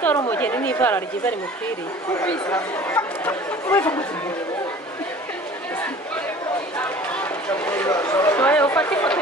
Tora umugeni n'ivara ryiza rimukwiriye. Wae ufate ifoto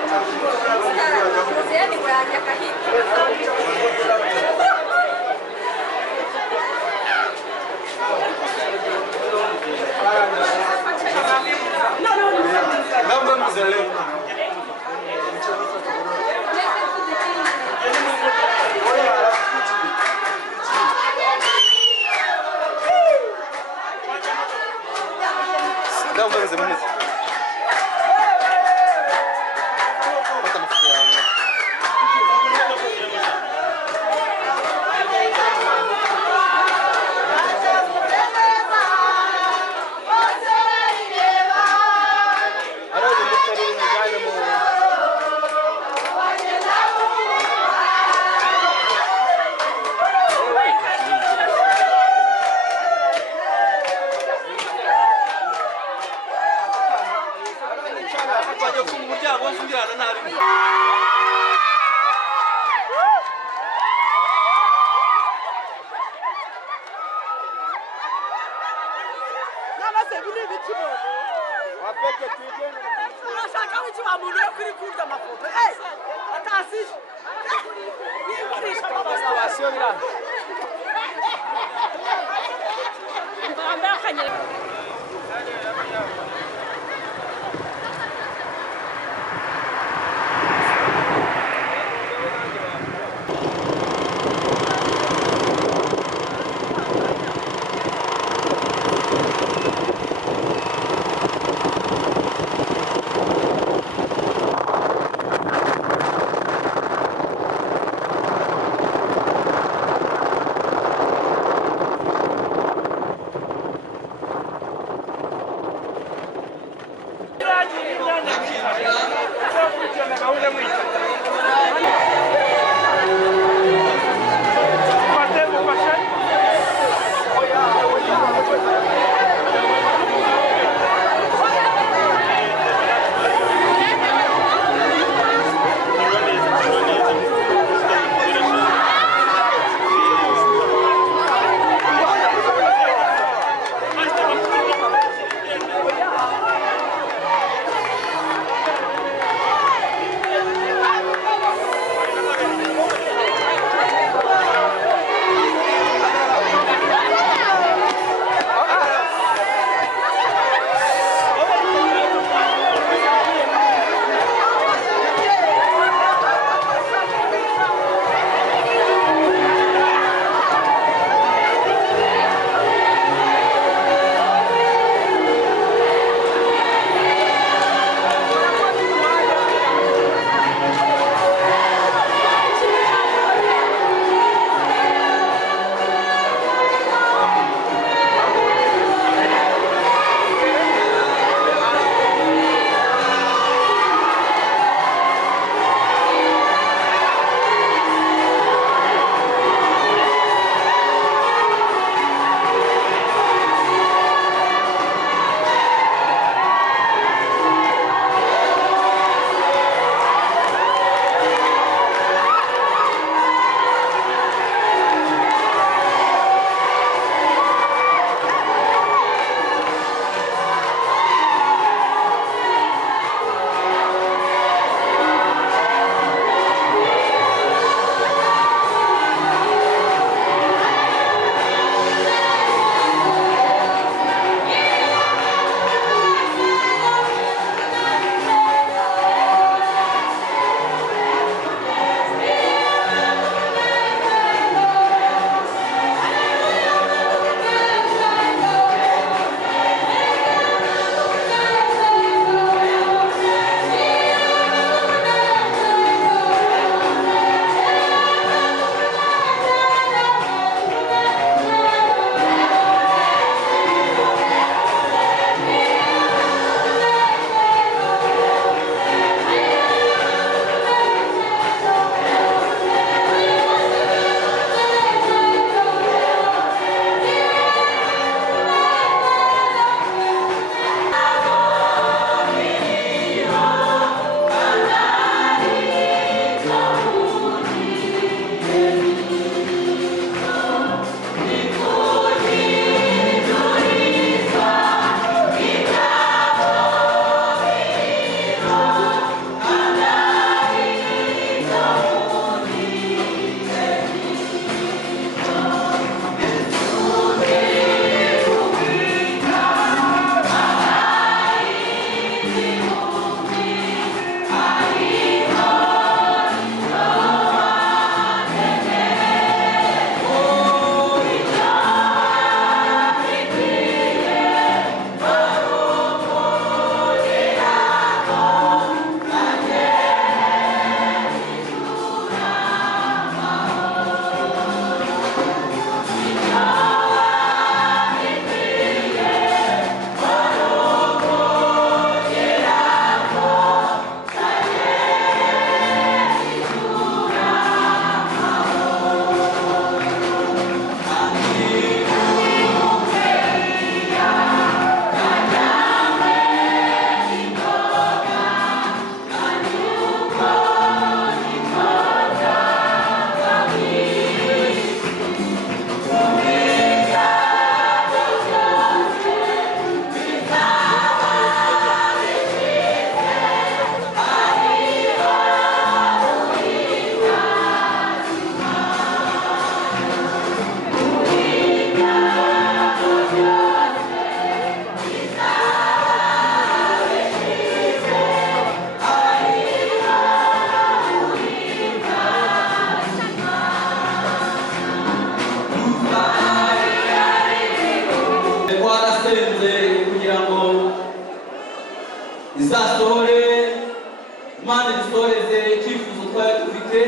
Imana dusoreze icyifuzo twari dufite.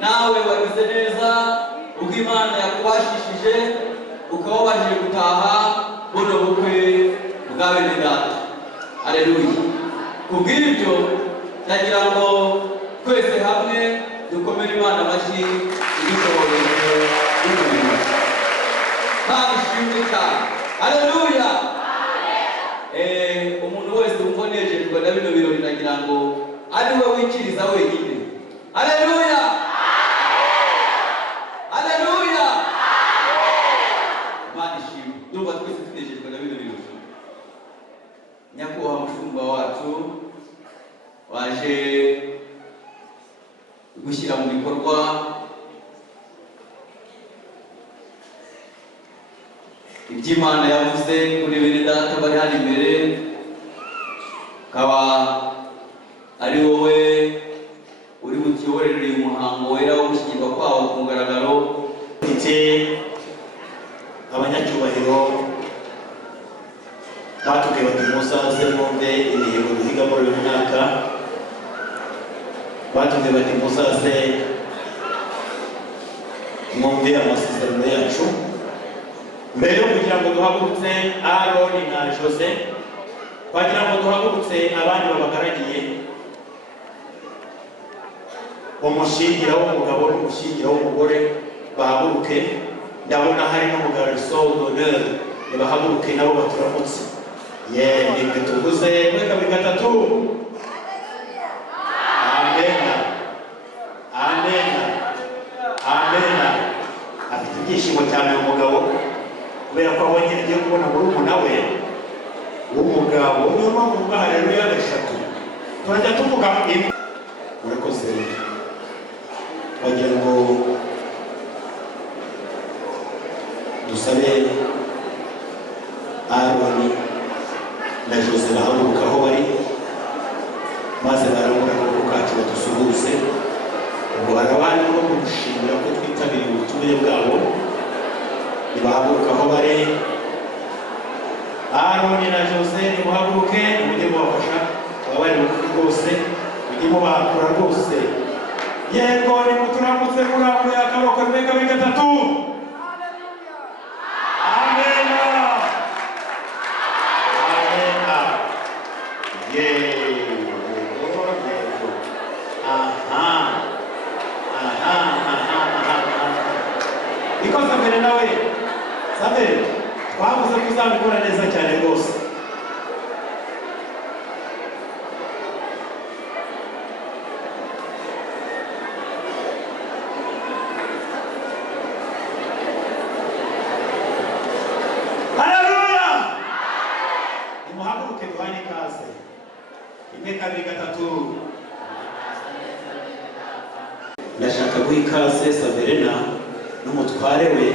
Nawe wagize neza ubwo Imana yakubashishije ukaba wabashije gutaha buno bukwe bwa bene data. Haleluya. Kubw'ibyo ndagira ngo twese hamwe dukomere Imana amashyi idushoboreje y'umurimo. Kandi ishimwe cyane. Haleluya. Umuntu wese wumva unejejwe na bino birori ndagira ngo ari we wikiriza wenyine. Haleluya. Haleluya. Imana ishimwe. Ndumva twese tunejejwe na bino birori. Nyakubahwa mushumba wacu waje gushyira mu bikorwa iby'Imana yavuze kuri bene data bari hano imbere, akaba ari wowe uri bukiyoborere uyu muhango wera wo gushyingirwa kwawo ku mugaragaro. Ndetse abanyacyubahiro batubwiye bati musaze mwumve imihigo duhiga muri uyu mwaka, batubwiye bati musaze mwumve amasezerano yacu. Mbere yo kugira ngo duhagurutse Aaron na Jose, twagira ngo duhagurutse abandi babagaragiye, umushingira w'umugabo n'umushingira w'umugore bahaguruke. Ndabona hari n'umugariso d'honneur, bahaguruke nabo baturamutse. Nibwe tuvuze muri kabiri gatatu. Amena, amena, amena. Afite ibyishimo cyane umugabo kubera ko abonye agiye kubona murumuna we w'umugabo. Niyo mpamvu uvuga haleluya eshatu. Turajya tuvuga imwe. Murakoze. Wagira ngo dusabe Aaron na Jose bahaguruka aho bari, maze barabura akaboko kacu badusuhuze. Ubwo barabana no gushimira ko twitabiriye ubutumire bwabo. Nibahaguruka aho bari. Aaron na Jose nimuhaguruke, mujye mubafasha ababari bugufi rwose, mujye mubakura rwose. Yego nimuturamutse murambuye akaboko rimwe kabiri gatatu. Amena. Amena. Iko Samere nawe. Samere, twavuze ko uzabikora neza cyane rwose. Haleluya. Nimuhaguruke duhane ikaze. Imwe kabiri gatatu. Ndashaka guha ikaze Saverina n'umutware we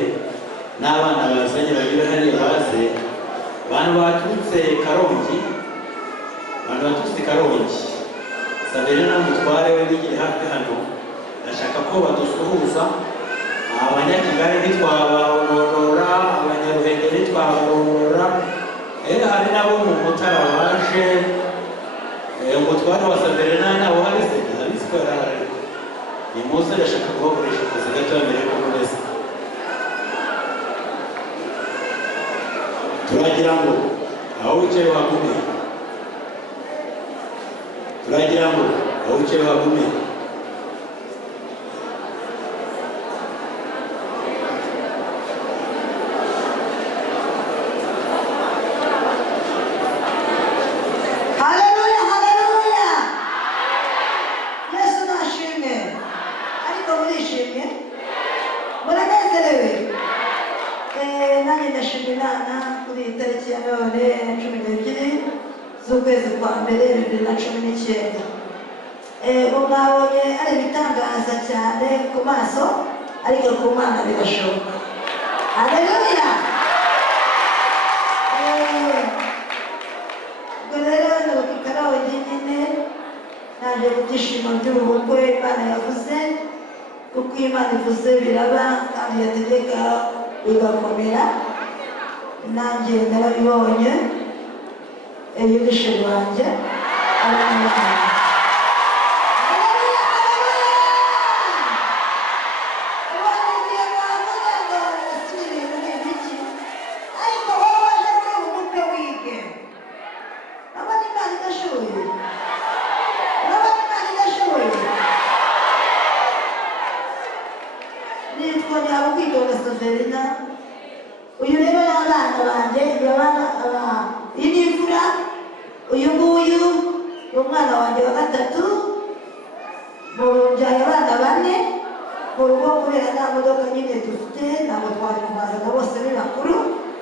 n'abana bazanye bagire hariya baze. Abantu baturutse Karongi, Saverina n'umutware we bigire hafi hano. Ndashaka ko badusuhuza. Abanyakigali ntitwabarondora, abanyaruhengeri ntitwabarondora. Hari nabo mu Mutara baje. Umutware wa Saverina nabo hari se abizi ko yarahari. Ni Mose ndashaka kubakoresha akazi gato mbere yo kumeza. Turagira ngo aho wicaye wagume. Turagira ngo aho wicaye wagume. Haleluya, haleluya. Yesu nashimwe. Ariko murishimye? Muranezerewe? Nanjye ndashima Imana kuri iyi tariki ya none 12 z'ukwezi kwa mbere 2019. Mwabonye ari ibitangaza cyane ku maso, ariko ku Mana birashoboka. Haleluya. Ubwo rero ndabakikaraho nyine naje mu byishimo by'ubukwe Imana yavuze, kuko Imana ivuze biraba kandi yategeka bigakomera. Nanjye narabibonye, yudishe wanjye Severina uyu rero n'abana banjye iyi ni imfura uyu nguyu ni umwana wanjye wa gatatu mbyaye abana bane mu rugo kubera nta modoka nyine dufite ntabwo twari kubazana bose ni bakuru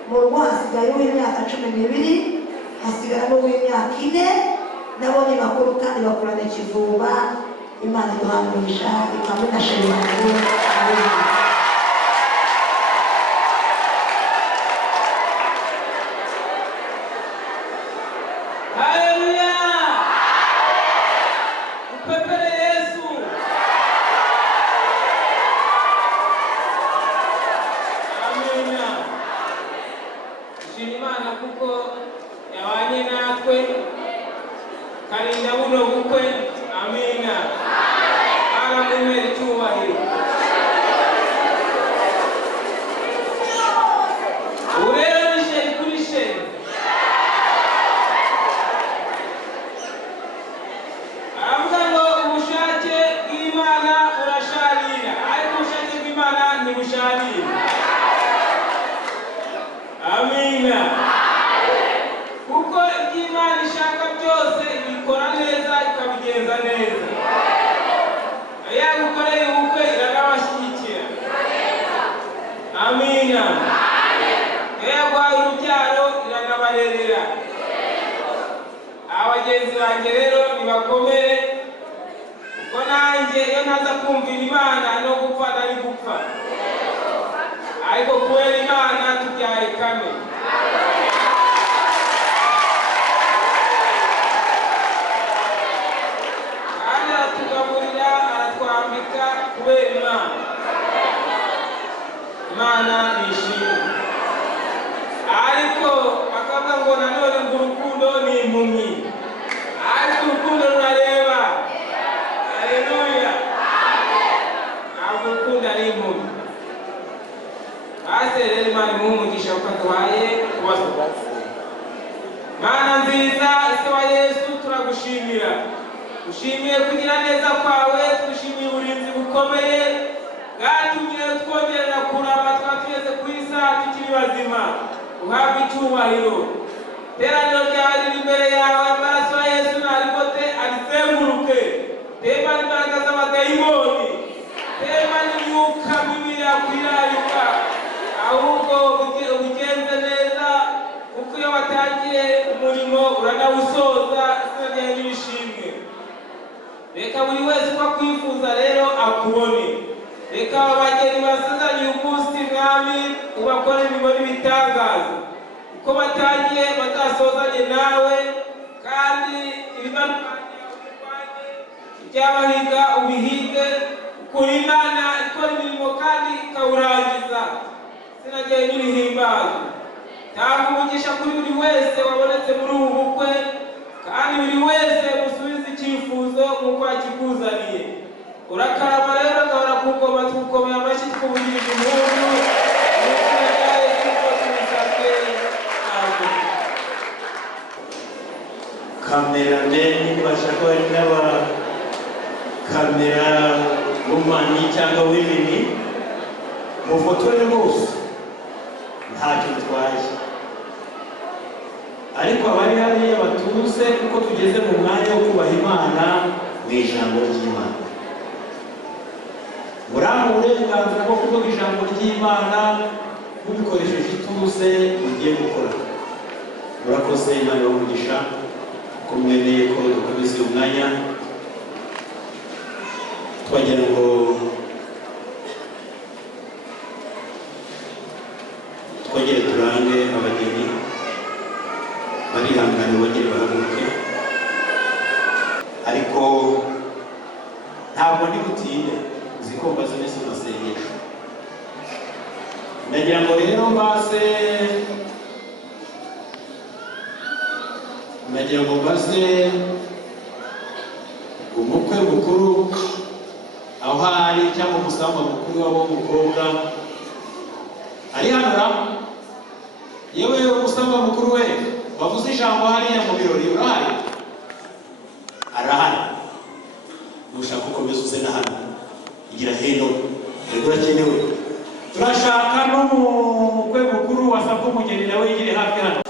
mu rugo hasigaye uw'imyaka 12 hasigara n'uw'imyaka 4 nabo ni bakuru kandi bakurana ikivumba Imana iduhamisha ikamwe na sherifu abagenzi banjye rero nibakomere kuko nanjye iyo ntaza kumvira Imana no gupfa nari gupfa ariko kubera Imana tubyaye kane kandi aratugaburira aratwambika kubera Imana nishimye ariko akavuga ngo nanone ngo urukundo ni impumyi ariko urukundo rurareba haleluya ntabwo urukundo ari impumyi maze rero Imana imuhe umugisha kuko aduhaye kubaho Mana nziza ise wa Yesu turagushimira ushimiye kugira neza kwawe twishimiye uburinzi bukomeye bwatumye twongerera kurama twatugeze ku isaha tukiri bazima uhabwe icyubahiro teraniro ryawe riri imbere yawe amaraso ya Yesu naribote arizenguruke tema imbaraga z'abadayimoni tema n'imyuka mibi yakwirarika ahubwo ubigenze neza kuko iyo watangiye umurimo uranawusoza izina ryawe n'ibishimwe reka buri wese uko akwifuza rero akubone reka abageni basazanye umunsi mwami ubakore imirimo n'ibitangaza uko batangiye bazasozanye nawe kandi ibibarwanya ubirwanye ibyabahiga ubihige ukuri Imana ikora imirimo kandi ikawurangiza izina ryawe n'irihimbaza tanga umugisha kuri buri wese wabonetse muri ubu bukwe kandi buri wese musubize icyifuzo nk'uko yakikuzaniye urakarama rero agahora ku ngoma tugukomeye amashyi tukuvugirije impundu n'izina rya Yesu ko tubisabye amen. Kamerameni bashaka bari n'aba kamera wumani cyangwa w'ibini mufotore bose ntacyo bitwaye ariko abari hariya batuze kuko tugeze mu mwanya wo kubaha Imana mu ijambo ry'Imana muramu uburenganzira bwo kuvuga ijambo ry'Imana mubikoresheje ituze mugiye gukora murakoze Imana y'umugisha ko mwemeye ko dukomeza uyu mwanya twagira ngo twongere turange abageni barihangane bongere bahaguruke ariko ntabwo ndi butinde uziko mbaze neza amasengesho ndagira ngo rero mbaze umukwe mukuru aho hari cyangwa umusamba mukuru w'umukobwa ari hano yewe umusamba mukuru we bavuze ijambo hariya mu birori urahari arahari nushaka ukomeza uze na hano igira hino rero urakenewe turashaka n'umukwe mukuru wasabwa umugeni nawe yigire hafi hano.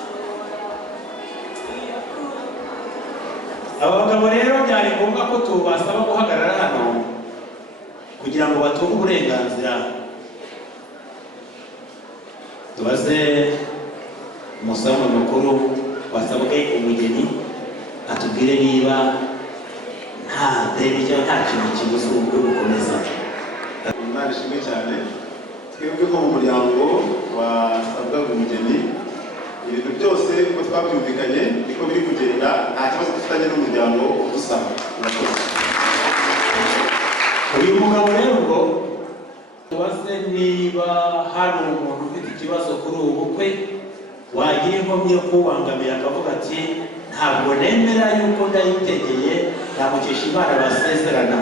Aba bagabo rero byari ngombwa ko tubasaba guhagarara hano kugira ngo batunge uburenganzira. Tubaze umusamu mukuru wasabwe umugeni atubwire niba nta deni cyangwa nta kintu kibuze ubukwe gukomeza. Imana ishimwe cyane. Twebwe nko mu muryango wasabwaga umugeni, ibintu byose uko twabyumvikanye niko biri kugenda, nta kibazo dufitanye n'umuryango udusaba. Uyu mugabo rero ngo tubaze niba hari umuntu ufite ikibazo kuri ubu bukwe wagira inkomyi yo kubangamira akavuga ati ntabwo nemera yuko ndayitegeye namukesha Imana basezerana.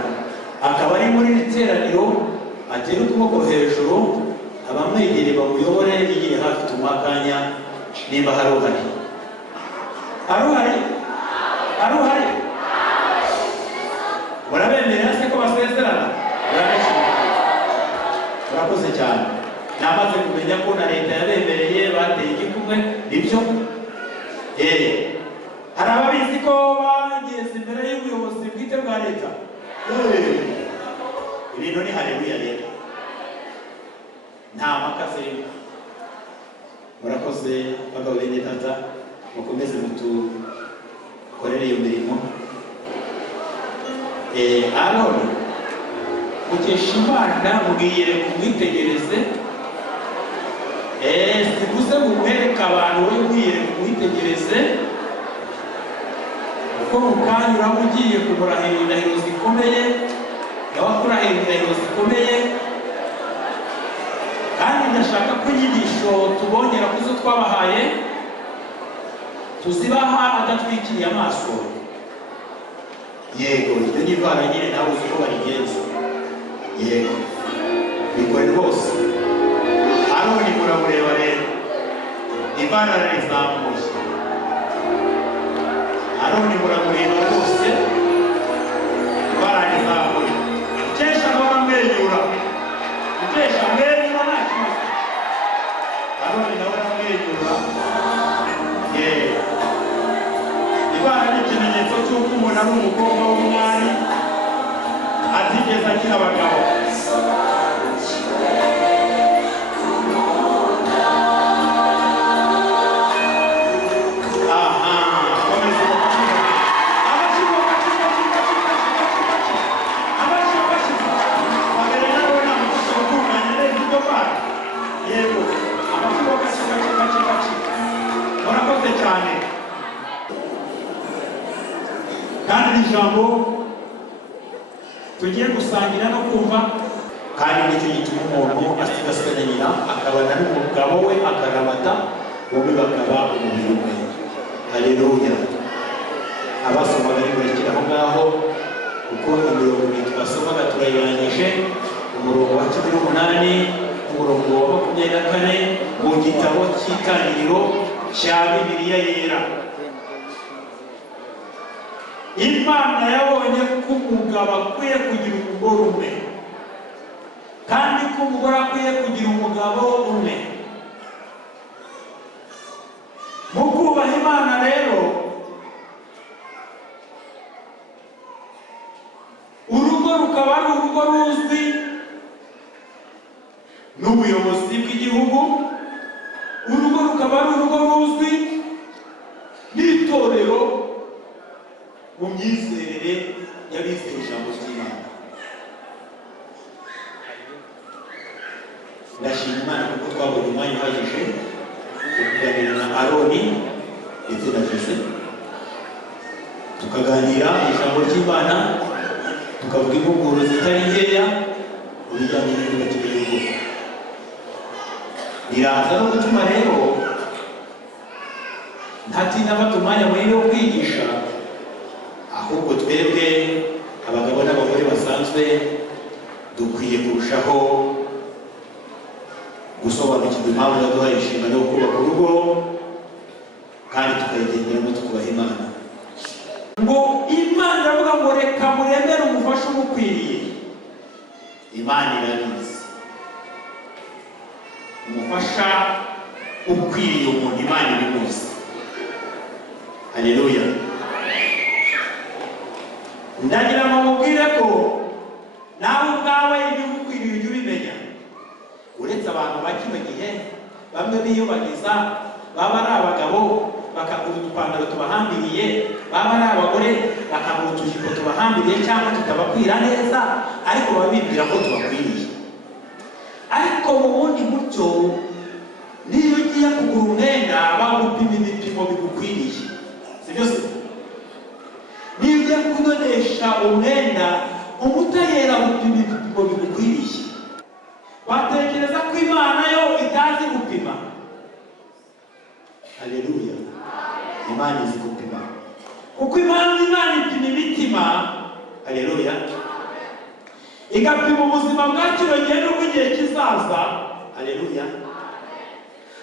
Akaba ari muri iri teraniro atera ukuboko hejuru, abamwegereye bamuyobore igihe hafi tumuha akanya nimba hari uhari. Aruhari murabemerera se ko basezerana? Murakoze cyane. Namaze kumenya ko na leta yabemereye bateye igikumwe nibyo. Hari ababizi ko bageze imbere y'ubuyobozi bwite bwa leta. Ibintu ni haleluya rero, nta makase. Murakoze bagabo bene tata, mukomeze mutukorere iyo mirimo. Aroni mukesha Imana mubwire kumwitegereze. Sivuze mumwereka abantu we mubwire kumwitegereze, kuko mukanya uraba ugiye kumurahira indahiro zikomeye, nawe akurahira indahiro zikomeye. Kandi ndashaka ko inyigisho tubongera kuzo twabahaye tuzibaha adatwikiriye amaso. Yego, ibyo ni ivara nyine nawe uzi uko barigenza. Yego, bikore rwose. Aroni muramureba rero, ivara rizamuye. Aroni muramureba rwose, ivara rizamuye. Ukesha nawe amwenyura, ukesha amwenyura nta kibazo. Aroni nawe amwenyura. Ivara ni ikimenyetso cy'uko umuntu ari umukobwa w'umwari atigeze agira abagabo. Kandi ijambo tugiye gusangira no kumva, kandi nicyo gituma umuntu asigasana nyina akabana n'umugabo we akaramata, bombi bakaba umubiri umwe. Haleluya. Abasomaga ntibarekera aho ngaho, kuko imirongo twasomaga turayirangije. Umurongo wa 18, umurongo wa 24 mu gitabo cy'Itangiriro cya Bibiliya yera. Imana yabonye ko umugabo akwiye kugira umugore umwe, kandi ko umugore akwiye kugira umugabo umwe. Mu kubaha Imana rero, urugo rukaba ari urugo ruzwi n'ubuyobozi bw'igihugu, urugo rukaba ari urugo ruzwi n'itorero mu myizerere y'abizera ijambo ry'Imana. Ndashima Imana kuko twabonye umwanya uhagije wo kuganira na Aroni ndetse na Jose, tukaganira ijambo ry'Imana, tukavuga impuguro zitari nkeya mu bijyanye n'imyubakire y'urugo. Biraza no gutuma rero ntatinda bata umwanya munini wo kwigisha, ahubwo twebwe abagabo n'abagore basanzwe dukwiye kurushaho gusobanukirwa impamvu yaduhaye inshingano yo kubaka urugo, kandi tukayigenderamo tukubaha Imana. Ngo Imana iravuga ngo reka muremere umufasha umukwiriye. Imana irabizi. umufasha ukwiriye umuntu Imana ibimuzi. Haleluya. Ndagira ngo mubwire ko nawe ubwawe ibyo ukwiriye ujye ubimenya. Uretse abantu bakino gihe bamwe biyubagiza, baba ari abagabo bakagura udupantaro tubahambiriye, baba ari abagore bakagura utujipo tubahambiriye cyangwa tutabakwira neza, ariko baba bibwira ko tubakwiriye. Ariko mu bundi buryo, niyo ugiye kugura umwenda bagupima ibipimo bigukwiriye, sibyo se? Niyo ugiye kudonesha umwenda umutayera gupima ibipimo bigukwiriye. Watekereza ko Imana yo itazi gupima? Haleluya. Imana izi gupima, kuko Imana ipima imitima. Haleluya. Igapima ubuzima bwa kino gihe n'ubw'igihe kizaza. Haleluya.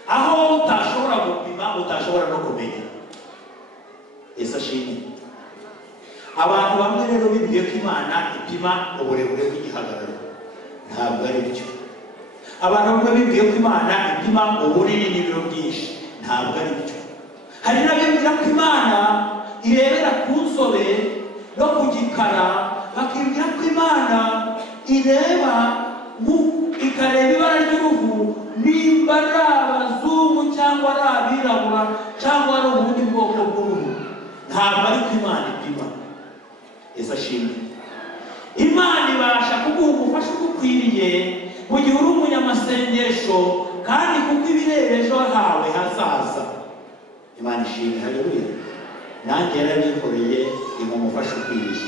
Aho utashobora gupima, utashobora no kumenya. Yesu ashimwe. Abantu bamwe rero bibwiye ko Imana ipima uburebure bw'igihagararo. Ntabwo ari byo. Abantu bamwe bibwiye ko Imana ipima ubunini n'ibiro byinshi. Ntabwo ari byo. Hari n'abibwira ko Imana irebera ku nzobe no ku gikara, bakibwira ko Imana ireba ikareba ibara ry'uruhu, nimba ari abazungu cyangwa ari abirabura cyangwa ari ubundi bwoko bw'uruhu. Ntabwo ari ko Imana ipima. Yesu ashimwe. Imana ibasha kuguha umufasha ugukwiriye mu gihe uri umunyamasengesho, kandi kuko ibireba ejo hawe hazaza. Imana ishimwe. Haleluya. Nanjye yarabikoreye imumufasha ukwiriye.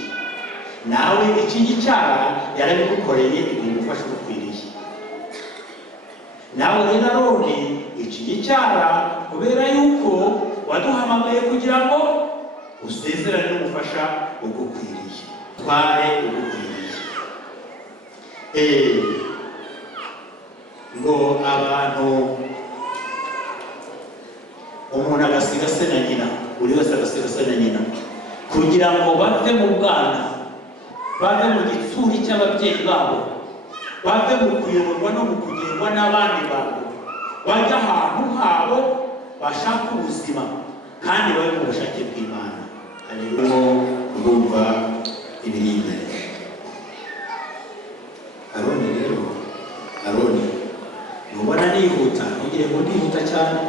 Nawe iki gicara yarabigukoreye imumufasha ukwiriye. Nawe rero Aroni, iki gicara kubera yuko waduhamagaye kugira ngo usezerane n'umufasha ugukwiriye, tware ugukwiriye. Ngo abantu, umuntu agasiga se na nyina, buri wese agasiga se na nyina, kugira ngo bave mu bwana, bave mu gitsuri cy'ababyeyi babo, bave mu kuyoborwa no mu kugengwa n'abandi bantu, bajya ahantu habo bashaka ubuzima kandi babe mu bushake bw'Imana. Hanyuma urumva ibiri imbere. Aroni rero, Aroni nubona nihuta, ntugire ngo ndihuta cyane,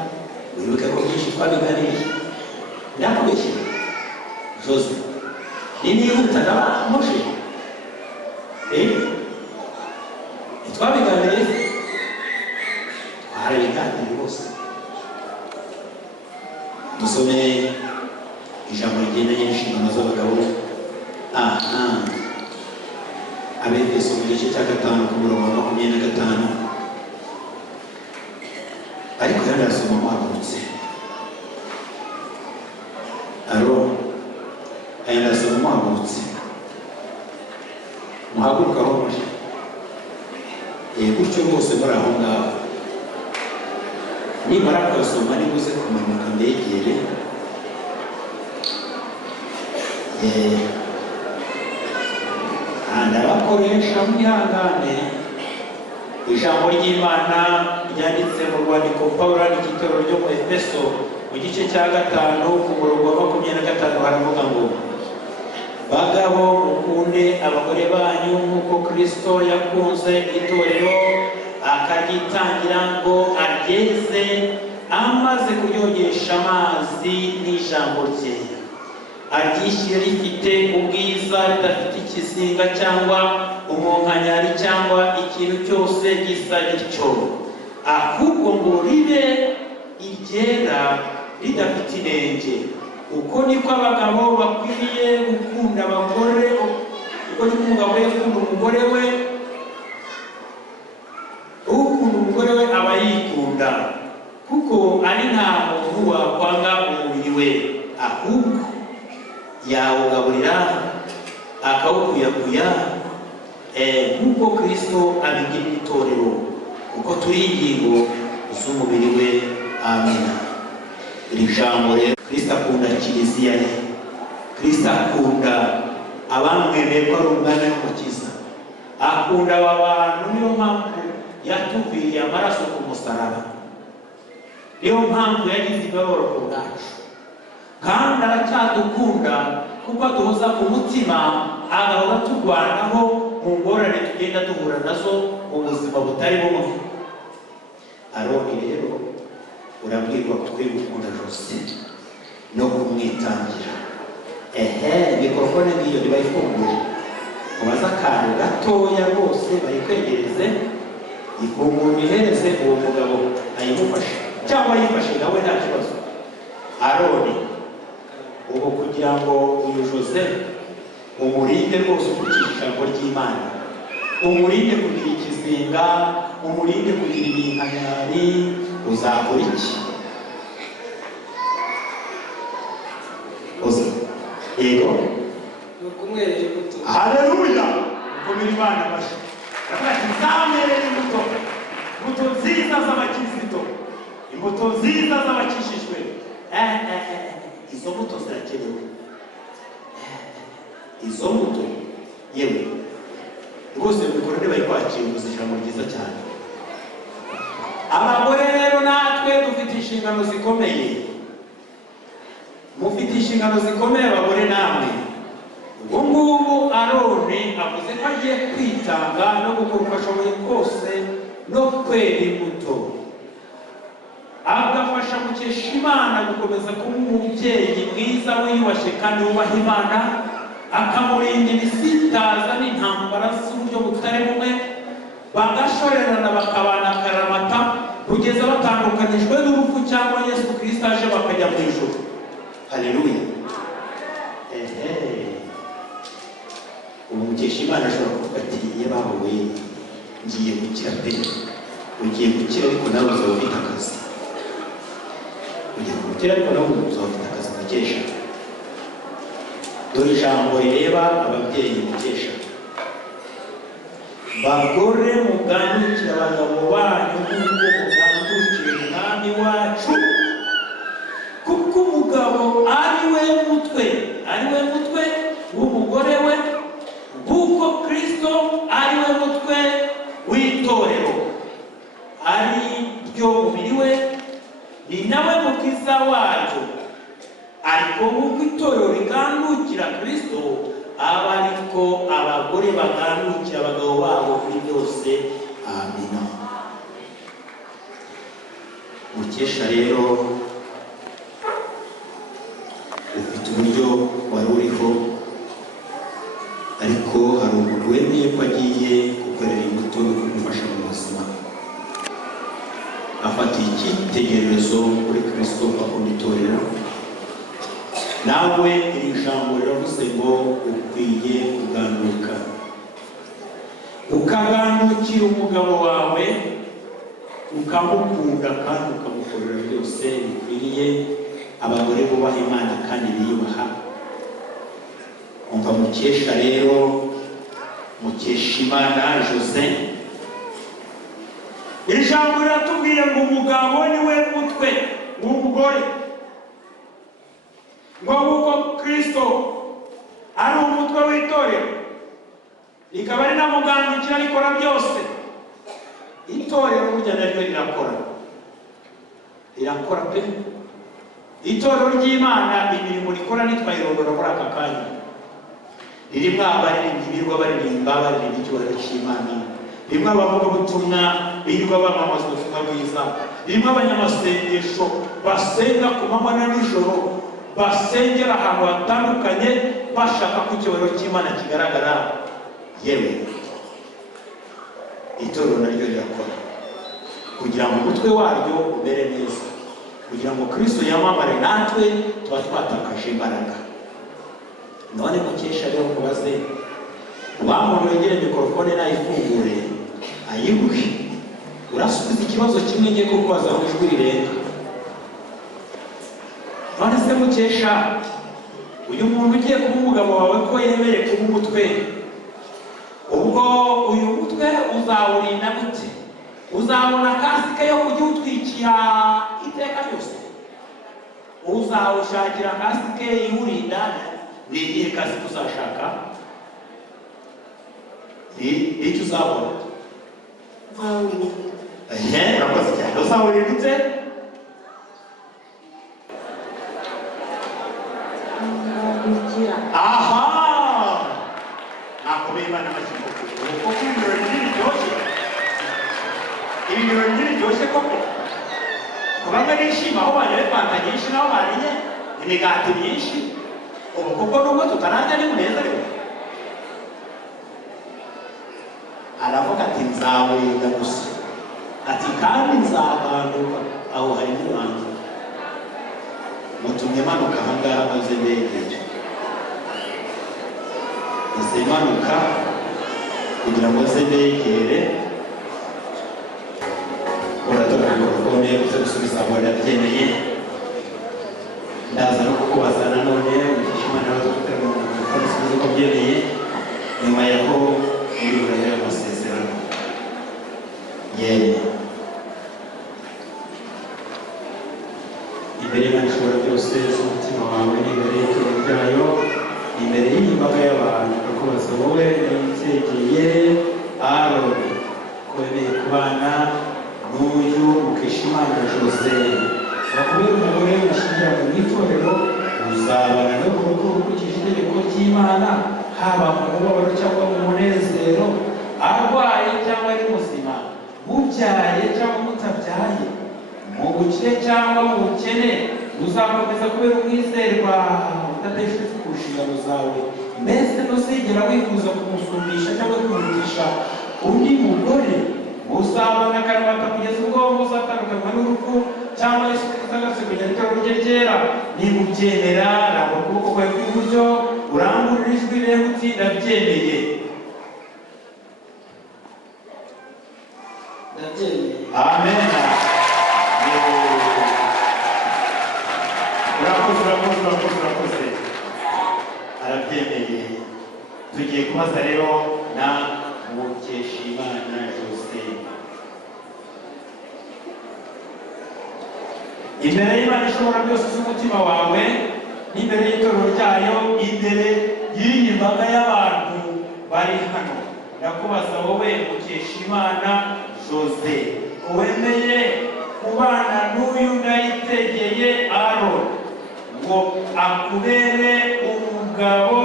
wibuke ko byinshi twabiganiriye. Ndakubeshye Jose, nihuta ndamoshe twabiganiriye, twarabiganiriye bose. Dusome ijambo rigendanye n'inshingano z'abagabo. Abefeso mu gice cya 5 ku murongo wa 25. Ariko yarasoma muhagurutse. Yarasoma muhagurutse. Muhaguruka aho muri. Gutyo bose muri aho ngaho. Nimara kubasoma nibuze kumanuka mbegere. Ndabakoresha mwihangane ijambo ry'Imana ryanditse mu rwandiko Pawulo yandikira itorero ryo mu Efeso mu gice cya 5 ku murongo wa 25 haravuga ngo, bagabo mukunde abagore banyu nk'uko Kristo yakunze itorero akaryitangira ngo aryeze, amaze kuryogesha amazi n'ijambo rye, aryishyire rifite ubwiza, ridafite ikizinga cyangwa umunkanyari cyangwa ikintu cyose gisa gityo, ahubwo ngo ribe iryera ridafite inenge. Uko niko abagabo bakwiriye gukunda abagore, uko niko umugabo yakunda umugore we, ukunda umugore we aba yikunda, kuko ari nta muntu wakwanga umubiri we, ahubwo yawugaburira akawukuyakuya nk'uko Kristo abigira itorero, kuko turi ingingo z'umubiri we. Amina. Iri jambo rero, Kristo akunda kiliziya ye, Kristo akunda abamwemeye ko ari umwana w'umukiza, akunda aba bantu. Niyo mpamvu yatuviriye amaraso ku musaraba. Niyo mpamvu yagize imibabaro ku bwacu, kandi aracyadukunda kuko aduhoza ku mutima, agahora turwanaho mu ngorane tugenda duhura nazo mu buzima butari bumwe. Aroni rero urabwirwa kuri gukunda Jose no kumwitangira. Mikorofone ngiyo ntibayifunguye, ubaza akantu gatoya rwose bayikwegereze, ifunguro ihereze uwo mugabo ayimufashe cyangwa yifashe nawe nta kibazo. Aroni ubu kugira ngo uyu Jose umurinde rwose ukurikije ijambo ry'Imana, umurinde kugira ikizinga, umurinde kugira iminkanyari, uzakora iki? Yego nukumwerera imbuto. haleluya, ukomere Imana amashyi. Aravuga ati nzamwerera imbuto, imbuto nziza z'abakizito, imbuto nziza z'abakishijwe. Izo mbuto zirakenewe, izo mbuto yewe rwose bikorere bari kwakira ijambo ryiza cyane. Abagore rero natwe dufite inshingano zikomeye, mufite inshingano zikomeye abagore namwe. Ubu ngubu Aroni avuze ko agiye kwitanga no gukora uko ashoboye kose no kwera imbuto, agafasha Mukeshimana gukomeza kuba umubyeyi mwiza wiyubashye kandi wubaha Imana, akamurinda ibisitaza n'intambara z'uburyo butari bumwe, bagashorerana bakabana akaramata kugeza batandukanijwe n'urupfu cyangwa Yesu Kristo aje bakajya mu ijuru. Haleluya. Ubu Mukeshimana ashobora kuvuga ati ye bawe ngiye gukira pe, ugiye gukira ariko nawe uzaba ufite akazi, ugiye gukira ariko nawe uzaba ufite akazi Mukesha. Dore ijambo rireba ababyeyi Mukesha: bagore mugandukira abagabo banyu nk'uko mugandukira umwami wacu, kuko umugabo ari we mutwe w'umugore we, nk'uko Kristo ari we mutwe w'itorero, ari ryo mubiri we, ni nawe mukiza waryo. Ariko nk'uko itorero rigandukira Kristo, aba ariko abagore bagandukira abagabo babo kuri byose. Amina. Mukesha rero ufite uburyo wari uriho, ariko hari umuntu wemeye ko agiye gukorera imbuto no kumufasha mu buzima, afatiye icyitegererezo kuri Kristo akunda itorero. Nawe iri jambo riravuze ngo ukwiye kuganduka, ukagandukira umugabo wawe, ukamukunda kandi ukamukorera byose bikwiriye. Abagore bubaha Imana kandi biyubaha. Umva Mukesha rero, Mukeshimana Jose, iri jambo riratubwiye ngo umugabo ni we mutwe w'umugore, ngo nk'uko Kristo ari umutwe w'itorero, rikaba rinamugandukira rikora byose. Itorero burya naryo rirakora pe. Itorero ry'Imana imirimo rikora ntitwayirondora muri aka kanya. Ririmo abaririmbyi birirwa baririmba baririmba icyubahiro cy'Imana, ririmo abavugabutumwa birirwa bamamaza ubutumwa bwiza, ririmo abanyamasengesho basenga ku manywa na nijoro, basengera ahantu hatandukanye bashaka ko icyubahiro cy'Imana kigaragara. Yewe itorero naryo rirakora kugira ngo umutwe waryo umere neza, kugira ngo Kristo yamamare, natwe tuba twatakaje imbaraga. None Mukesha rero kubaze, wa muntu wegere mikorofone nayifungure ayiguhe, urasubiza ikibazo kimwe ngiye kukubaza mu ijwi rirenga. None se Mukesha, uyu muntu ugiye kuba umugabo wawe ko yemeye kuba umutwe, ubwo uyu mutwe uzawurinda gute? Uzabona kasike yo kujya utwikira iteka ryose? Uzawushakira kasike iwurinda? Ni igihe kasike uzashaka? Icyo uzabona urakoze cyane uzahurira gute aha nakomeye imana amashyiko kuko ibirori ntibiryoshye ibirori ntibiryoshye koko ku bamwe bishima aho banyoye fanta nyinshi n'aho bariye imigati myinshi ubu kuko nubwo tutararya nimunezerewe aravuga ati nzawurinda gusa ati kandi nzabanduka aho hari n'ubanza mutumye manuka ahangaha maze ndegere ese manuka kugira ngo ze ndegere uratora mikorofone uze gusubiza ngo ndabyemeye ndaza no kukubaza nanone ukishimana nawe tuguterwa mu mikorofone usubize ko byemeye nyuma yaho muri burahera amasezerano yewe imbere y'Imana ishobora byose z'umutima wawe n'imbere y'ituro ryayo imbere y'imbaga y'abantu ndakubaza wowe nitegeye Aroni ko wemeye kubana n'uyu Mukeshimana Jose bakubera umugore mushyingira mu itorero uzabana no mu rugo ukurikije itegeko ry'Imana haba mu mubabaro cyangwa mu munezero arwaye cyangwa ari muzima mubyaye cyangwa mutabyaye mu bukire cyangwa mu bukene uzakomeza kubera umwizerwa udateshutse ku nshingano zawe mbese ntuzigera wifuza kumusumbisha cyangwa kumurutisha undi mugore muzabona akaramata kugeza ubwo muzatandukanywa n'urupfu cyangwa Yesu Kristo agarutse kugira itoro rye ryera nimubyemera ramba ukuboko kwawe kw'iburyo urangurure ijwi rero uti ndabyemeye amen urakoze arabyemeye tugiye kubaza rero na Mukeshimana Jose imbere y'Imana ishobora byose z'umutima wawe n'imbere y'itorero ryayo imbere y'iyi mbaga y'abantu bari hano ndakubaza wowe Mukeshimana Jose wemeye kubana n'uyu ndayitegeye Aroni ngo akubere umugabo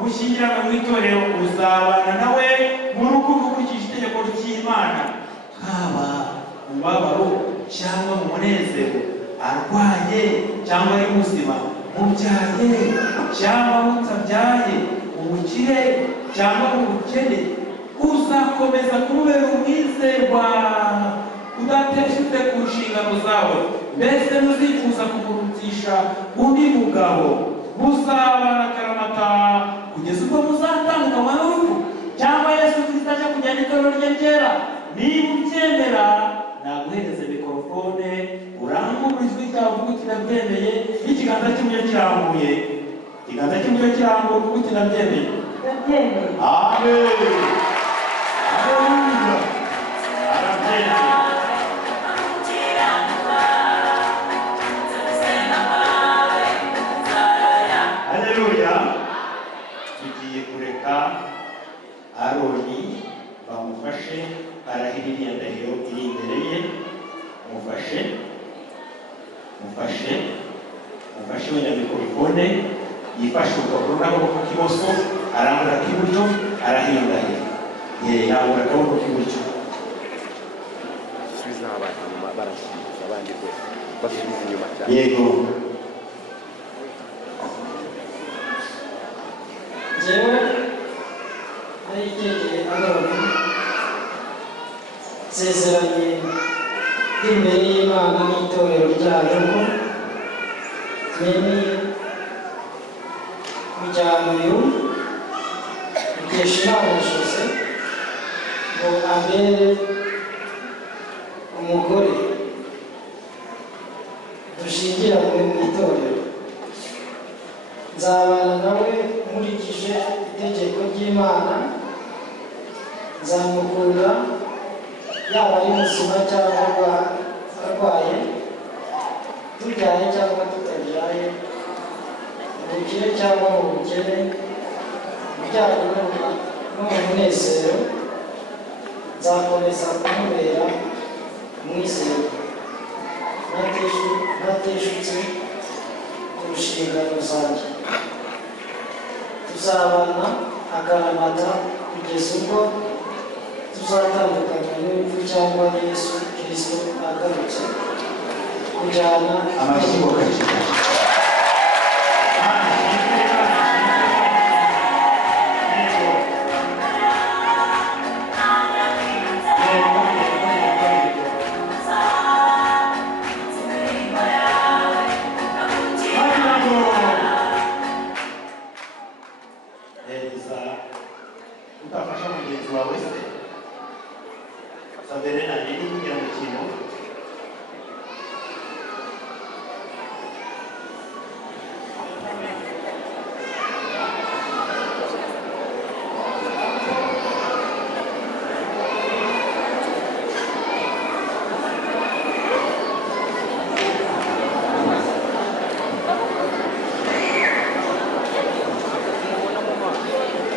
mushyingirana mu itorero uzabana nawe mu rukundo ukurikije itegeko ry'Imana haba mu mubabaro cyangwa mu munezero arwaye cyangwa ari muzima mubyaye cyangwa mutabyaye ubukire cyangwa mu bukene uzakomeza kumubera umwizerwa udateshutse ku nshingano zawe mbese ntuzifuza kumurutisha undi mugabo muzabana akaramata kugeza ubwo muzatandukanywa n'urupfu cyangwa Yesu Kristo aje kujyana itoro rye ryera niba ubyemera naguhereze mikorofone urangurure ijwi ryawe uvuga uti ndabyemeye n'ikiganza cy'iburyo kirambuye ikiganza cy'iburyo kirambuye uvuga uti ndabyemeye amen haleluya arabyemeye haleluya tugiye kureka Aroni bamufashe arahira iriya ndahiro iri imbere ye mufashe wenda mikorofone yifashe urupapuro n'akaboko k'ibumoso arambura ak'iburyo arahira indahiro yambura akaboko k'iburyo yego jewe nayitegeye Aroni nsezeranye imbere y'Imana n'itorero ryayo ko nemeye kujyana uyu Mukeshimana Jose ngo ambere umugore dushyingiranywe mu itorero nzabana nawe nkurikije itegeko ry'Imana nzamukunda yaba ari muzima cyangwa arwaye tubyaye cyangwa tutabyaye mu bukire cyangwa mu bukene mu byago no mu munezero nzakomeza kumubera umwizerwa ntateshutse ku nshingano zanjye. Tuzabana akaramata kugeza ubwo tuzatandukana n'urupfu cyangwa Yesu Kristo agarutse kujyana amashyigo kacika. utafasha mugenzi wawe se Saverina nini kugira mu kintu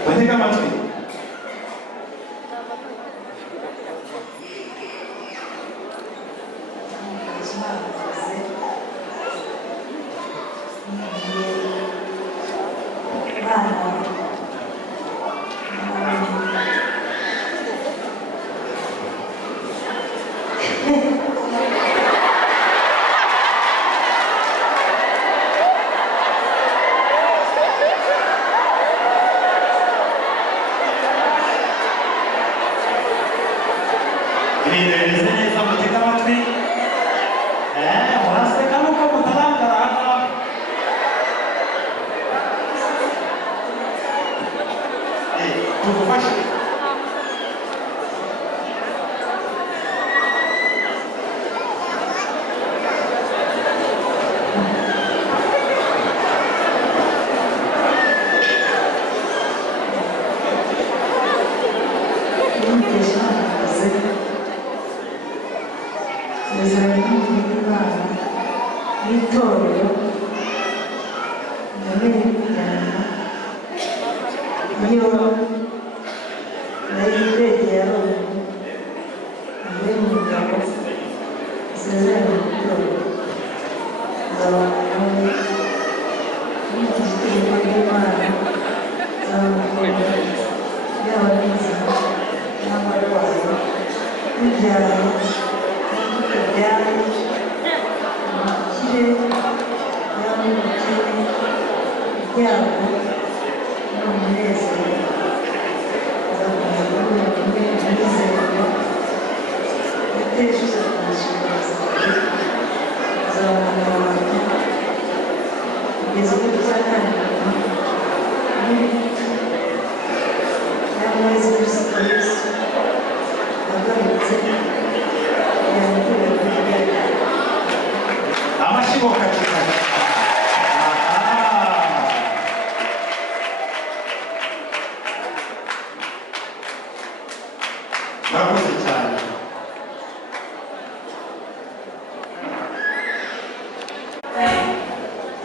batega amatwi.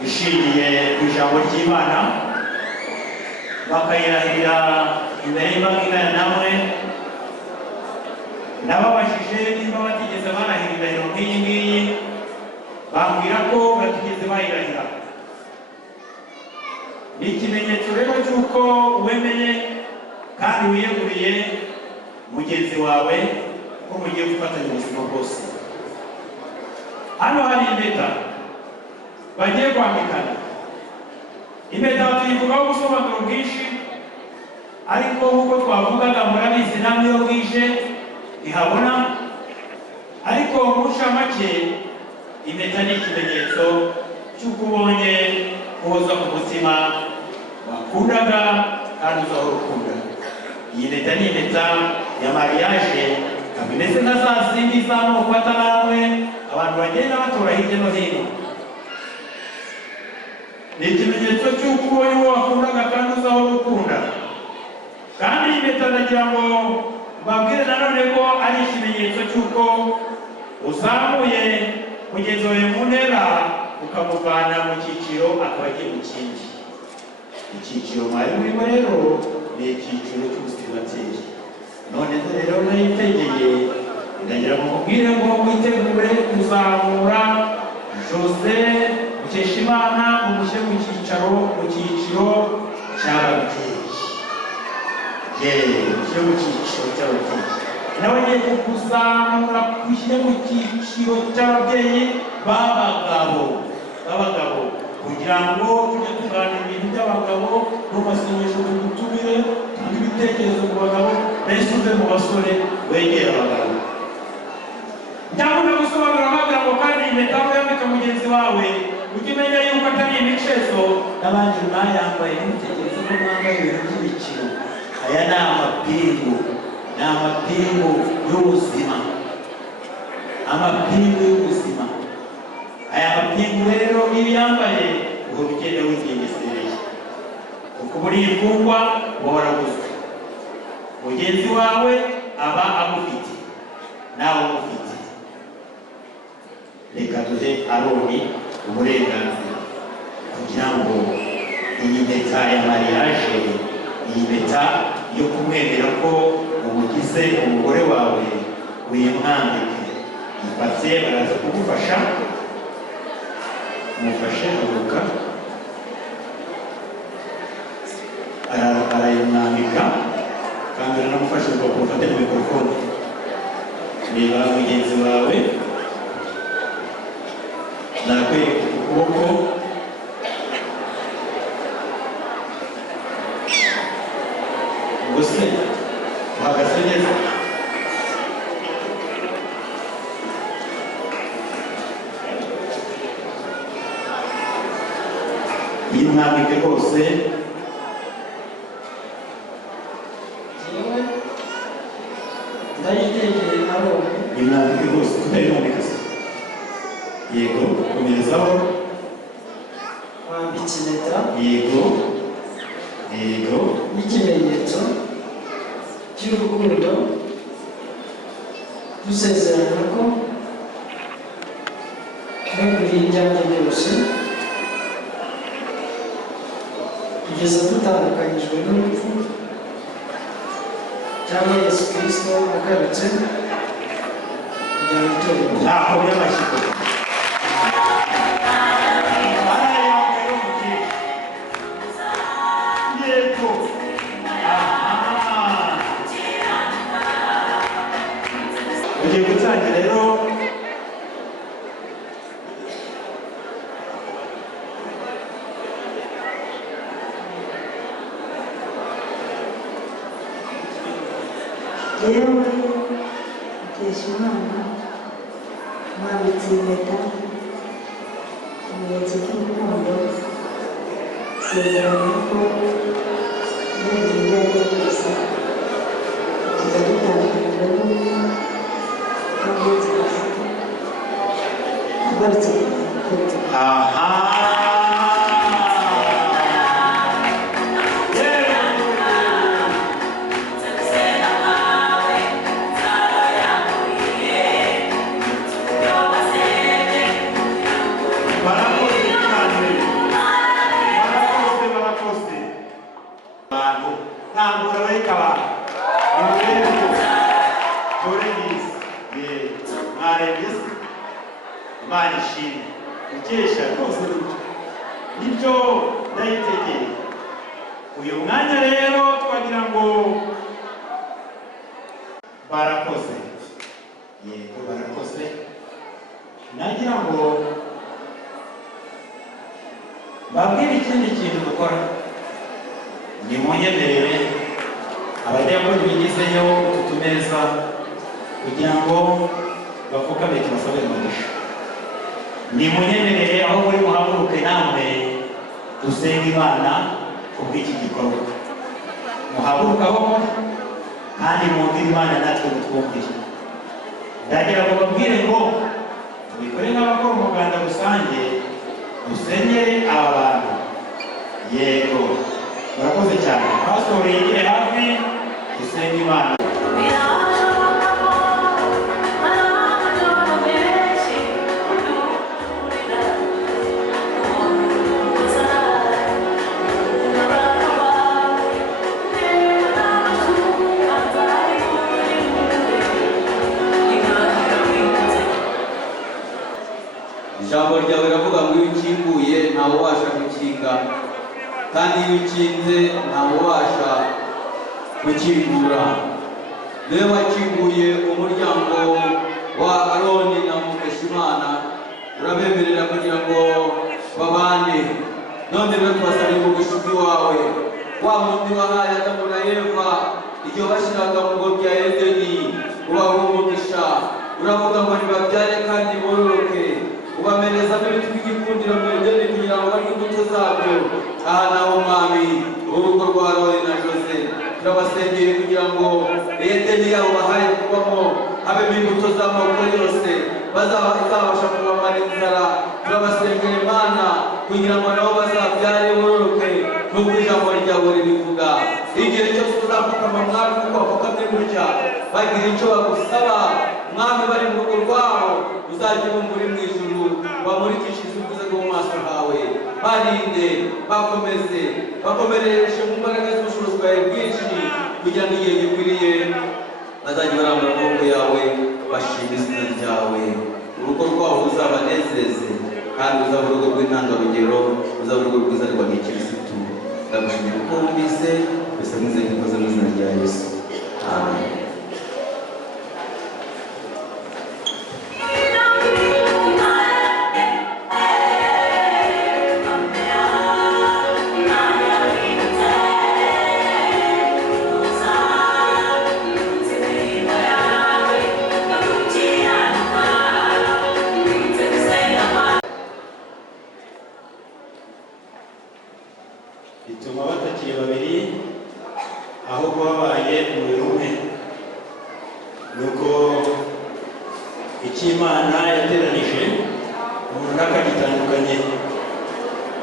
Ishingiye ku ijambo ry'Imana bakayirahira imbere y'imbaga namwe nababashije niba batigeze barahira indahiro nk'iyi ngiyi bambwira ko batigeze bayirahira. Ni ikimenyetso rero cy'uko wemeye kandi wiyeguriye mugenzi wawe ko mugiye gufatanya ubuzima bwose. Hano hari impeta bagiye kwambikana. Impeta tuyivugaho ubusobanuro bwinshi, ariko nk'uko twavugaga murabizi namwe iyo bwije ihabona, ariko mu ncamake impeta ni ikimenyetso cy'uko ubonye uhoza ku mutima wakundaga kandi uzahora ukunda. Iyi mpeta ni impeta ya mariage, imeze nka za zindi z'amoko atarawe abantu bagenda batora hirya no hino. Ni ikimenyetso cy'uko ubonye uwo wakundaga kandi uzahora ukunda. Kandi iyi mpeta ndagira ngo mbabwire nanone ko ari ikimenyetso cy'uko uzamuye mugenzi wawe mu ntera ukamuvana mu cyiciro akaba agiye mu kindi. Icyiciro mwari murimo rero ni icyiciro cy'ubusibateri. None rero nayitegeye mubwire ngo witegure kuzamura Jose Mukeshimana umushyire mu cyiciro cy'ababyeyi. Umushyire mu cyiciro cy'ababyeyi. Nawe ngiye kukuzamura ushyire mu cyiciro cy'ababyeyi b'abagabo kugira ngo tujye tuganira ibintu by'abagabo n'amasengesho tugutumire tuvuge ibitekerezo ku bagabo mbese uve mu basore wegera abagabo. Ndakunda gusobanura amabwira ngo kandi impeta yambika mugenzi wawe ujye umenya yuko atari imicezo n'abandi mwayambaye ntimutekereze ko mwambaye ibintu by'ibiciro. Aya ni amapingu y'ubuzima, aya mapingu rero iyo yambaye uwo ugenda wigengesereye kuko muri imfungwa warabuze mugenzi wawe aba amufite nawe umufite. Reka duhe Aroni uburenganzira kugira ngo iyi mpeta ya mariage, iyi mpeta yo kumwemera ko umugize umugore wawe uyimwambike ifate. Baraza kugufasha, umufashe haguruka, arayimwambika kandi uranamufashe ngo ufate na mikorofone. Reba mugenzi wawe, nakwereka ukuboko, ubuse uhagaze neza. Yimwambike rwose. ndayitegeye Aroni. Yimwambike rwose utayimwambika se. Yego, komerezaho. Wambitse impeta. Yego n'ikimenyetso cy'urukundo dusezerana ko tweguriye ibyanjye byose kugeza dutandukanyijwe n'urupfu cyangwa Yesu Kristo agarutse kugira ngo itorero nakomye amashyi. Ugiye gutangira rero yewe Mukeshimana mwambitse impeta ikimenyetso cy'urukundo isezerano ko mweguriye ibyanjye byose kugeza dutandukanyijwe n'urupfu cyangwa Yesu Kristo agarutse kugira ngo itorero ukesha rwose nibyo ndayitegeye. Uyu mwanya rero twagira ngo barakoze. Yego barakoze. Nagira ngo babwire ikindi kintu dukora. Nimunyemerere abadiyakoni bigizeyo utu tumeza kugira ngo bapfukame tubasabire umugisha. Nimunyemerere aho muri muhaguruke namwe dusenga Imana kubw'iki gikorwa. Muhagurukaho kandi mwumvire Imana natwe mutwumvire. Ndagira ngo babwire ngo tubikore nk'abakora umuganda rusange dusengere aba bantu. Yego murakoze cyane. Pastor yegere hafi dusenga Imana. Thank you. kandi iyo ukinze ntawe ubasha gukingura. Niwe wakinguye umuryango wa Aroni na Mukeshimana, urabemerera kugira ngo babane. None rero tubasabye umugisha wawe, wa wundi wahaye Adamu na Eva igihe bashyiraga mu ngobyi ya Edeni, ubaha umugisha. Uravuga ngo nibabyare kandi bororoke, ubamenezamo ibiti by'igikundiro mu Edeni kugira ngo barye imbuto zabyo. Aha naho Mwami, urugo rwa Aroni na Jose turabasengeye kugira ngo Edeni yabo bahaye kubamo habemo imbuto z'amoko yose, bazabasha kubamara inzara. Turabasengeye Mana kugira ngo nabo bazabyare bororoke nk'uko ijambo ryawe ribivuga. Igihe cyose uzapfukama Mwami kuko bapfukamye gutya bagira icyo bagusaba Mwami bari mu rugo rwabo, uzajya ubumva uri mu ijuru bamurikishirize ubwiza bwo mu maso hawe. Barinde, bakomeze, bakomereshe mu mbaraga z'ubushobozi bwawe bwinshi kugira ngo igihe gikwiriye bazajya barambura amaboko yawe bashima izina ryawe. Urugo rwabo uzabanezeze kandi uzaba urugo rw'intangarugero, uzaba urugo rwiza rwa gikirisitu. Ndagushimira ko wumvise, mbese mwizeye ikoze mu izina rya Yesu. Amen. bituma batakiri babiri ahubwo babaye umubiri umwe. Nuko icyo Imana yateranije umuntu ntakagitandukanye.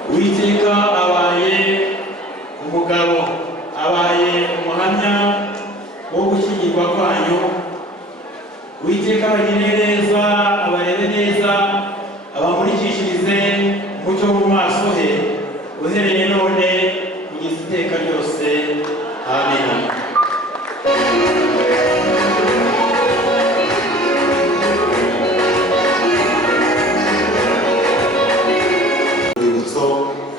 Uwiteka abaye umugabo, abaye umuhamya wo gushyingirwa kwanyu. Uwiteka abagirire neza, abarebe neza, abamurikishirize umucyo mu maso he, uhereye none kugeza iteka ryose. Amen. urwibutso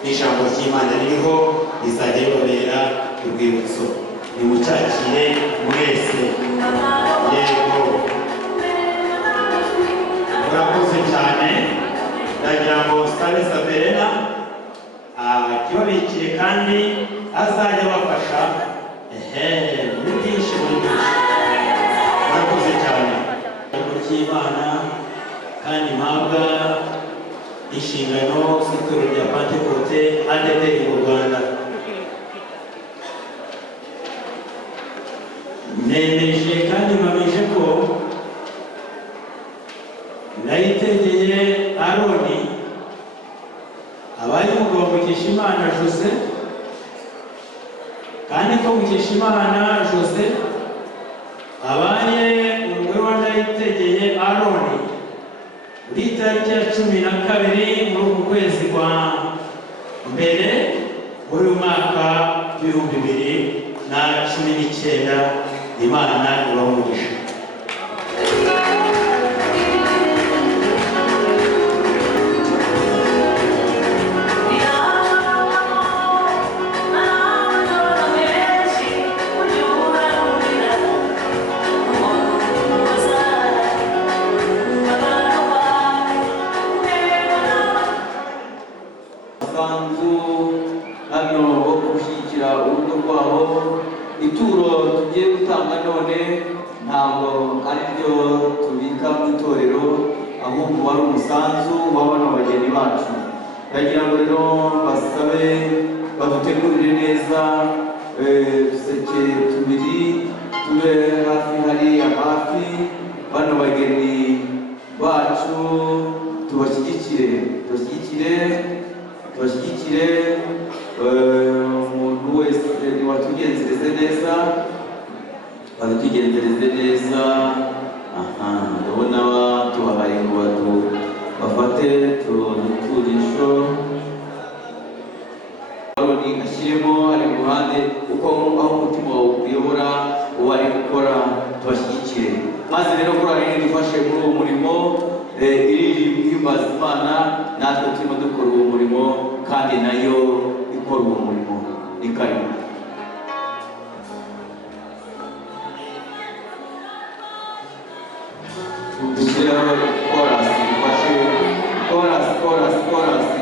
n'ijambo ry'Imana ririho rizajya ribabera urwibutso. Nimucyakire mwese. Yego, murakoze cyane. Ndagira ngo sabe Saverena kibabikire kandi azajya abafasha muri byinshi muri byinshi. Murakoze cyane. Ijambo ry'Imana kandi mpabwa inshingano z'itorero rya Pentecote ADEPR mu Rwanda. Nemeje kandi mpamije ko nayitegeye Aroni abaye umugabo Mukeshimana Jose, kandi ko Mukeshimana Jose abaye umugore wa Ndayitegeye Aroni kuri tariki ya 12 muri uku kwezi kwa mbere muri uyu mwaka w'2019. Imana ibamugisha. hano ho gushyigikira urugo rwabo. Ituro tugiye gutanga none ntabwo ari byo tubika mu itorero, ahubwo wari umusanzu wa bano bageni bacu. Ndagira ngo rero basabe badutegurire neza uduseke tubiri tube hafi hariya hafi bano bageni bacu, tubashyigikire umuntu wese watugenzereze neza, badutugenzereze neza. Ndabona tubahaye ngo bafate uturisho Aroni ashyiremo ari mu ruhande uko aho umutima wawe ukuyobora uwo ari gukora. Tubashyigikire maze rero korali dufashe muri uwo murimo iri guhimbaza Imana, natwe turimo dukora uwo murimo kandi nayo gukora uwo murimo. Ni karibu. Dushyireho korasi, dufashe korasi.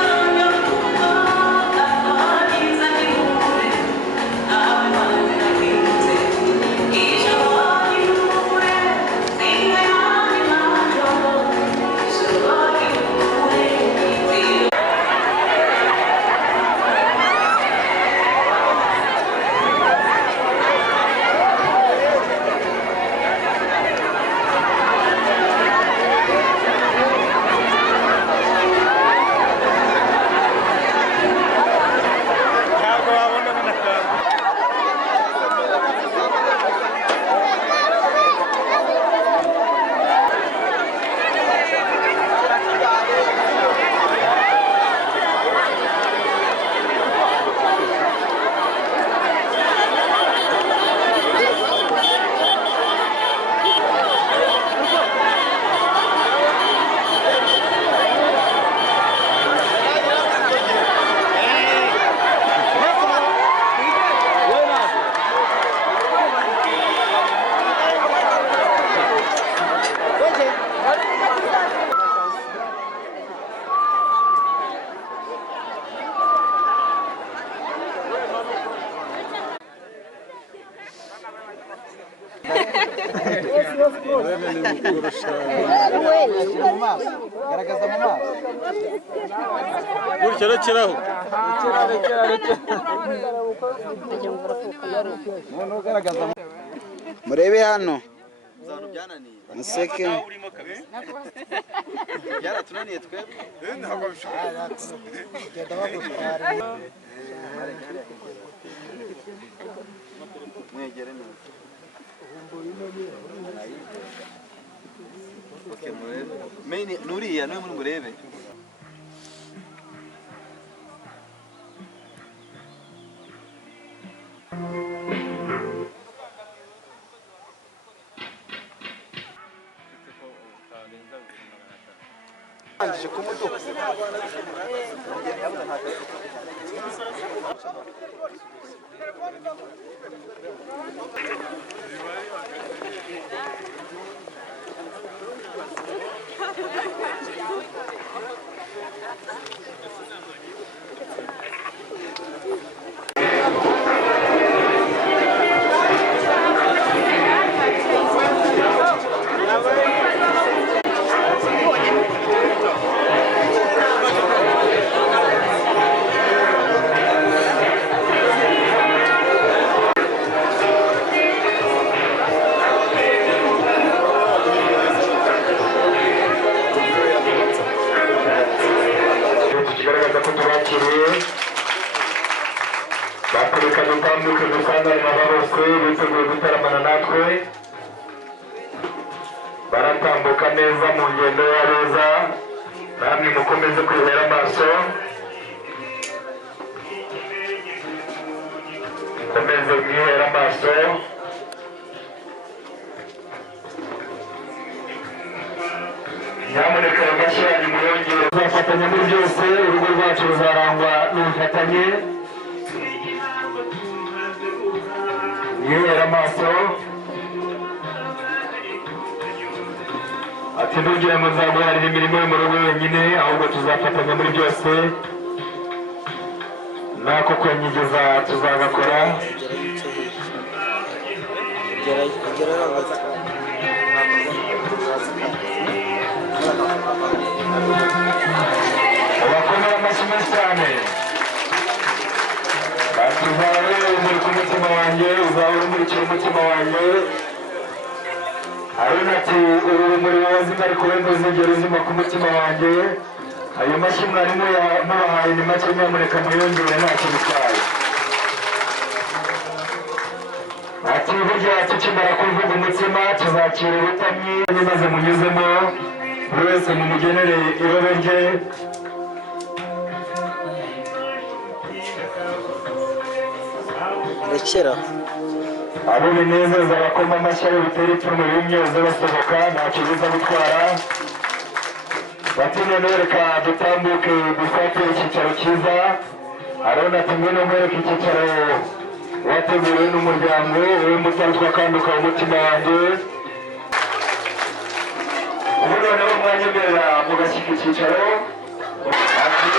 Thank you. Garagaza mu maso. Gutya rekeraho. Murebe hano. Museke. Byaratunaniye twebwe. Ntabwo bishobora. Genda bagutwara. Mwegere neza. Okay, murebe. Meni nuriya niwe muri murebe. Anjije kumuduka. Bakureka dutambuke dusangane bose biteguye gutaramana natwe baratambuka neza mu ngendo y'abeza namwe mukomeze kwihera amaso mukomeze mwihera amaso nyamuneka amashyi yanyu muyongere tuzafatanya muri byose urugo rwacu ruzarangwa n'ubufatanye mwihera amaso ati ntugire ngo nzaguharire imirimo yo mu rugo wenyine ahubwo tuzafatanya muri byose n'ako kwenyegeza tuzagakora ubakomera amashyi menshi cyane uzaba urumuri ku mutima wanjye uzaba urumurikira umutima wanjye ariko ati uru rumuri wazima ariko wenda uzigera uzima ku mutima wanjye ayo mashyi mwarimu mubahaye ni make nyamuneka muyongere ntacyo bitwaye ati burya tukimara kuvuga umutsima tuzakira urutamyi maze munyuzemo buri wese mumugenere irobe rye rekera abo binezeza bakoma amashyi ari bitera ipfunwe bimyoze basohoka ntacyo biza gutwara bati none reka dutambuke dufate icyicaro cyiza arona ati ngwino nkwereke icyicaro wateguriwe n'umuryango wowe mutarutwa kandi ukaba umutima wanjye ubu noneho mwanyemerera mugashyika icyicaro ati